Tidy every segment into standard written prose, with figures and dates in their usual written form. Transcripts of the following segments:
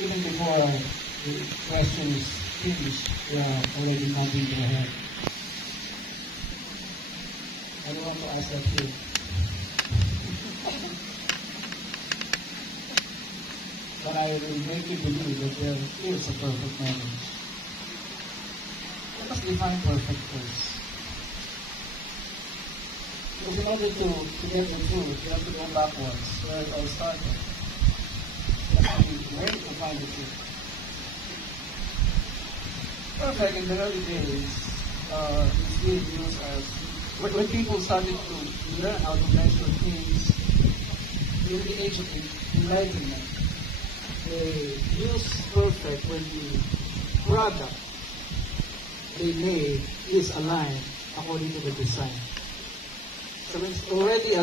even before the question is finished, they are already nodding their head. I don't want to ask that here. But I will make you believe that there is a perfect marriage. Let us define perfect first. Because in order to get the truth, you have to go backwards, where it all started. Where to find the truth. Perfect in the early days, it's being used as when people started to learn how to measure things in the age of enlightenment. They use perfect when the product they made is aligned according to the design. So when it's already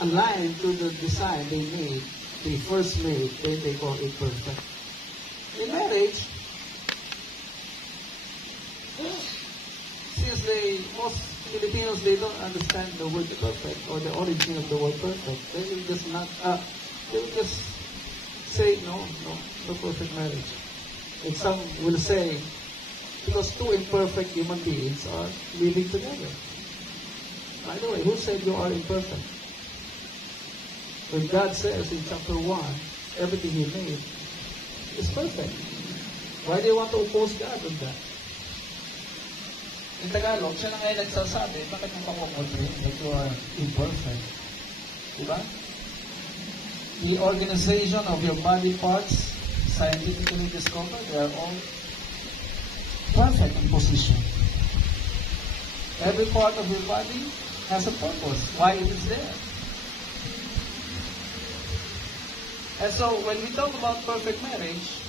aligned to the design they first made, then they call it perfect. In marriage, since most Filipinos, they don't understand the word perfect or the origin of the word perfect, they will just say no perfect marriage. And some will say, because two imperfect human beings are living together. By the way, who said you are imperfect? When God says in chapter 1, everything He made is perfect. Why do you want to oppose God on that? In Tagalog, siya na ngayon nagsasabi, bakit mo makukontrol that you are imperfect? Diba? The organization of your body parts, scientifically discovered, they are all perfect in position. Every part of your body has a purpose, why it is there. And so, when we talk about perfect marriage,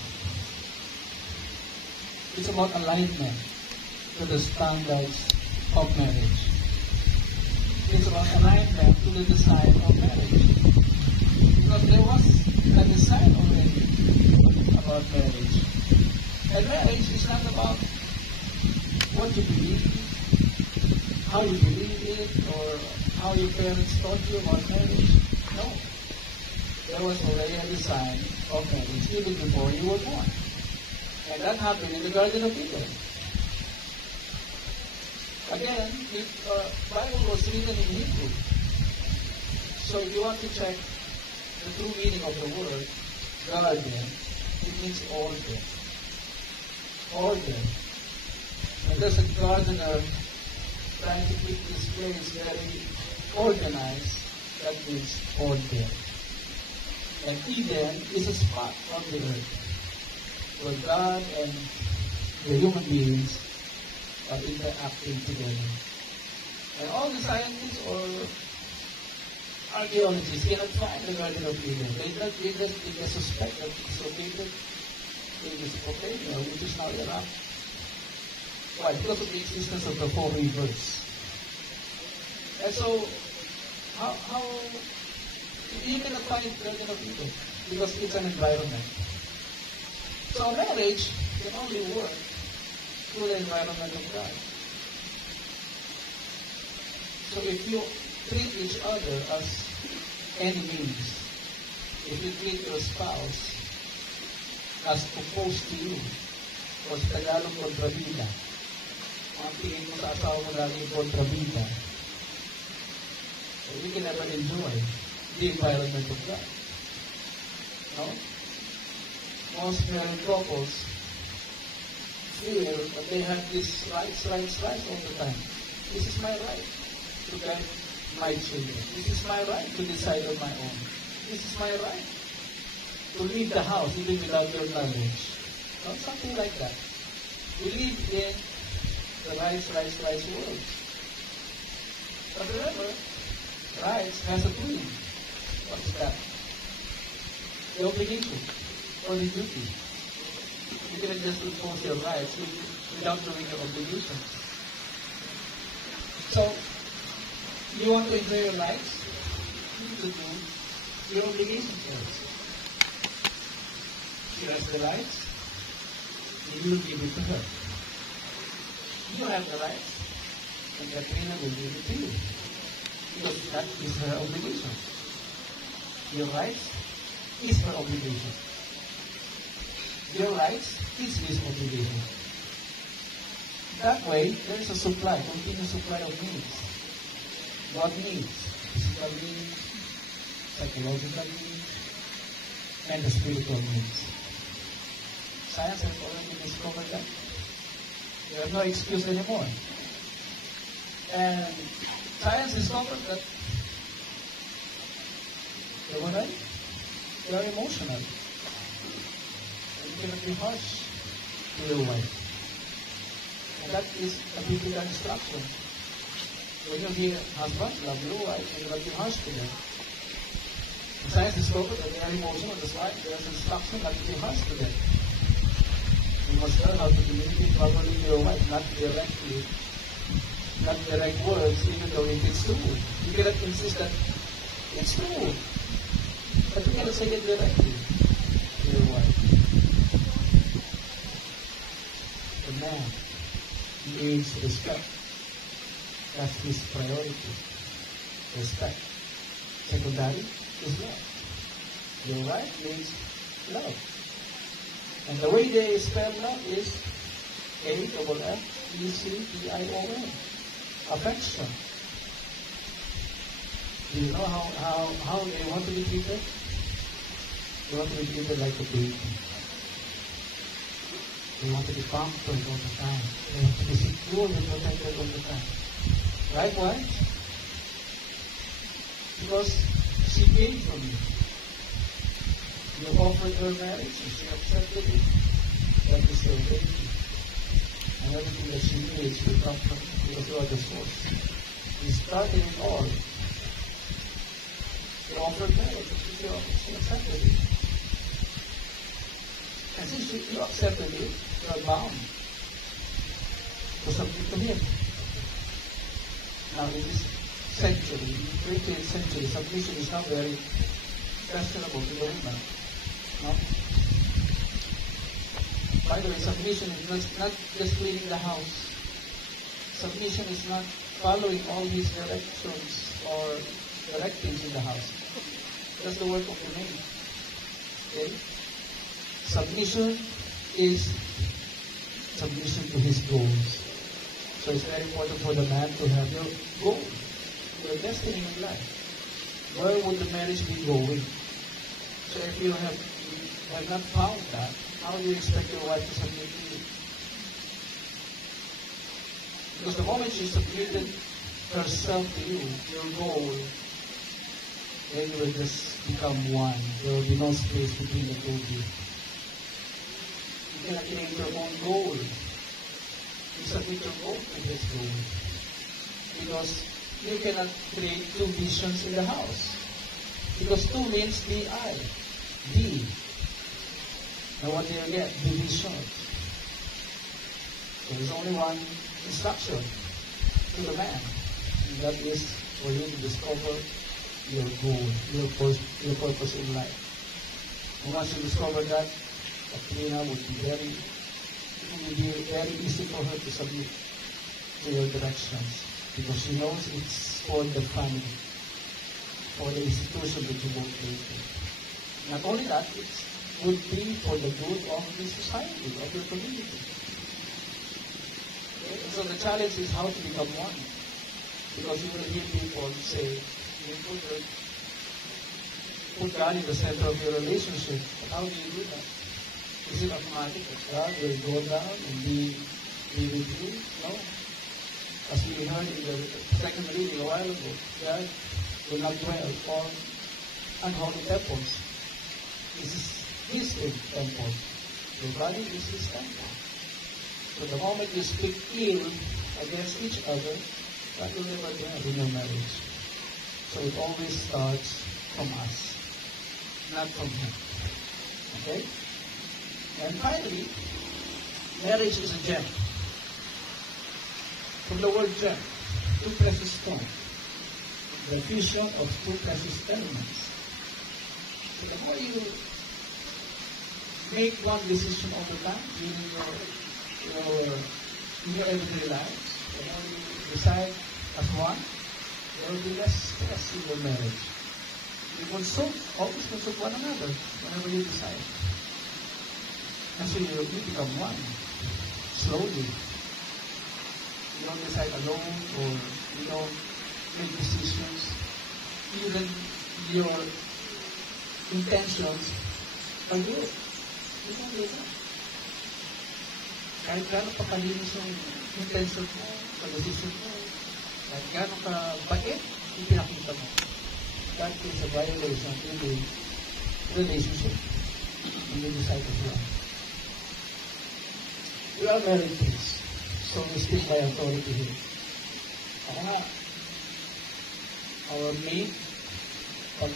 it's about alignment to the standards of marriage. It's about alignment to the design of marriage. Because there was a design already about marriage. And marriage is not about what you believe, how you believe it, or how your parents taught you about marriage. No. There was already a design of marriage even before you were born. And that happened in the Garden of Eden. Again, the Bible was written in Hebrew. So if you want to check the true meaning of the word garden, it means order. Order. And there's a gardener trying to keep this place very organized. That means order. And Eden is a spot on the earth where God and the human beings are interacting together. And all the scientists or archaeologists cannot find the Garden of Eden. They just suspect that it's located in Mesopotamia, which is now Iraq. Why? Because of the existence of the four rivers. And so, how you cannot find the Garden of Eden? Because it's an environment. So marriage can only work through the environment of God. So if you treat each other as enemies, if you treat your spouse as opposed to you, o sa Tagalog kontrabida, ang tingin mo sa asawa mo laging kontrabida, so you can never enjoy the environment of God. No? Most married couples feel that they have this rights all the time. This is my right to guide my children. This is my right to decide on my own. This is my right to leave the house even without your knowledge. Not something like that. We live in the rights world. But remember, rights has a twin. What's that? The obligation or the duty. You cannot just impose your rights without doing your obligation. So, you want to enjoy your rights? You need to do your obligation first. She has the rights, you will give it to her. You have the rights, and Katrina will give it to you. Because that is her obligation. Your rights is her obligation. your rights, his obligation. That way, there is a supply, continuous supply of needs. God needs physical needs, psychological needs, and the spiritual needs. Science has already discovered that. You have no excuse anymore. And science discovered that the women, they are emotional. And you cannot be harsh to your wife. And that is a biblical instruction. When you hear husband, love your wife, and you not be harsh to them. And science discovered that they are emotional, that's why there is instruction not to be harsh to them. You must learn how to communicate properly to your wife, not directly, not direct words, even though if it's true. You cannot insist that it's true. But you cannot say it directly to your wife. The man needs respect. That's his priority. Respect. Secondary is love. Your wife needs love. And the way they spell love is A-F-F-E-C-T-I-O-N. Affection. Do you know how they want to be treated? They want to be treated like a baby. They want to be pampered all the time. They want to be secure and protected all the time. Right? Why? Because she came from you. You offered her marriage and she accepted it. That is your baby. And everything that she needs will come from you because you are the source. You started it all. You offered marriage and she accepted it. And since you accepted it, you are bound to submit to him. Now in this century, in the 20th century, submission is not very fashionable to the woman. No? By the way, submission is not just cleaning the house. Submission is not following all these directions or directives in the house. That's the work of the maid. Okay? Submission is submission to his goals. So it's very important for the man to have your goal, your destiny in life. Where would the marriage be going? So if you have not found that, how do you expect your wife to submit to you? Because the moment she submitted herself to you, your goal, then you will just become one. There will be no space between the two of you. You cannot create your own goal. You submit your goal to his goal. Because you cannot create two visions in the house. Because two means D-I. D. And what do you get? Division. So there's only one instruction to the man. And that is for you to discover your goal, your purpose in life. And once you discover that, Katrina would be very easy for her to submit to your directions. Because she knows it's for the family, for the institution that you both live in. Not only that, it would be for the good of the society, of your community. Okay? So the challenge is how to become one. Because you will hear people say, you put God in the center of your relationship. But how do you do that? Is it automatic that God will go down and be with you? No. As we heard in the second reading a while ago, God will not dwell on unholy temples. This is His temple. Your body is His temple. So the moment you speak ill against each other, that will never dwell in your marriage. So it always starts from us, not from Him. Okay? And finally, marriage is a gem. From the word gem, two precious stones. The fusion of two precious elements. So the more you make one decision all the time in your everyday life, the more you decide as one, there will be less stress in your marriage. You always consult one another whenever you decide. And so you become one. Slowly. You don't decide alone or you don't make decisions. Even your intentions are good. You don't do that. Kahit gano'n pakalinis yung intention mo, pag-decision mo, kahit gano'n ka bait, ipinakita mo. That is a violation in the relationship. In the decide of love. We are married things. So we speak by authority here. Ako nga, our maid, pag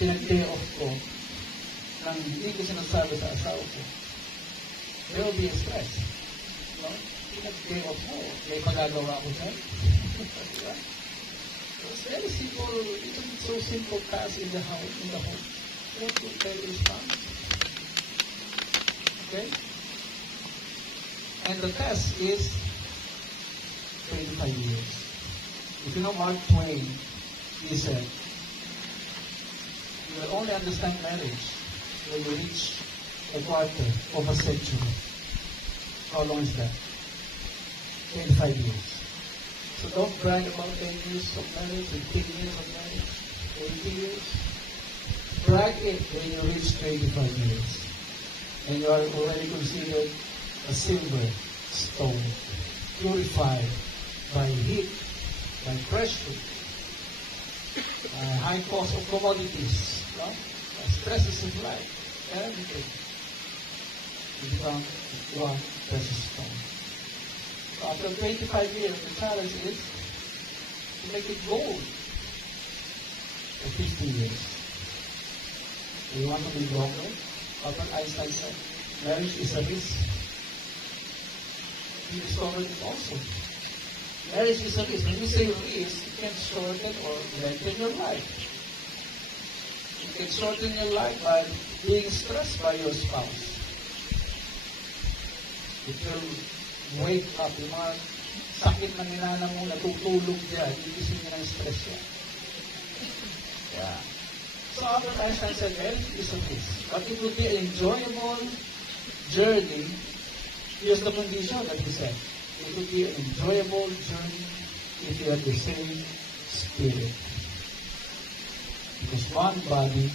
pinag-day off ko, nang hindi ko sinasabi sa asawa ko, there will be a stress. No? Pinag-day off mo, may pagagawa ko sa'yo. Diba? It's very simple, it's so simple task in the home. What will tell your spouse? Okay? And the test is 25 years. If you know Mark Twain, he said, you will only understand marriage when you reach a quarter of a century. How long is that? 25 years. So don't brag about 10 years of marriage, 15 years of marriage, 20 years. Brag it when you reach 25 years. And you are already considered a silver stone, purified by heat, by pressure, high cost of commodities, no? Stresses of life, everything. You become one precious stone. So after 25 years, the challenge is to make it gold for 50 years. Do you want to be longer? Albert Einstein said, marriage is a risk. He discovered it also. Marriage is a risk. When you say risk, you can shorten or lengthen your life. You can shorten your life by being stressed by your spouse. If you wake up, yung mga sakit ng inana mo, natutulog dyan, iisip niya ng stress yan. Yeah. So Albert Einstein said, marriage is a risk. But it would be an enjoyable journey. Here's the condition that he said. It would be an enjoyable journey if you have the same spirit. Because one body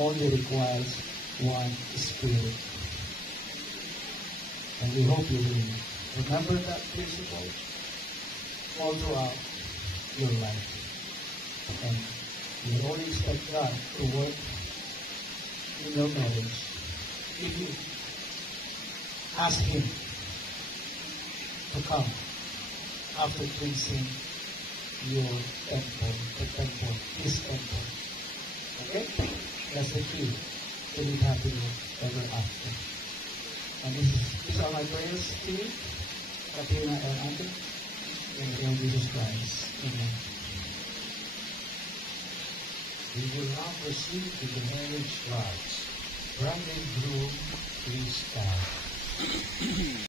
only requires one spirit. And we hope you will remember that principle all throughout your life. And you only expect God to work in your marriage if you ask Him to come after cleansing your temple, His temple. Okay? That's the key to live happily ever after. And these are my prayers to you, Katrina and Andre, in the name of Jesus Christ. Amen. We will now proceed to the marriage vows. Bride and groom, please stand.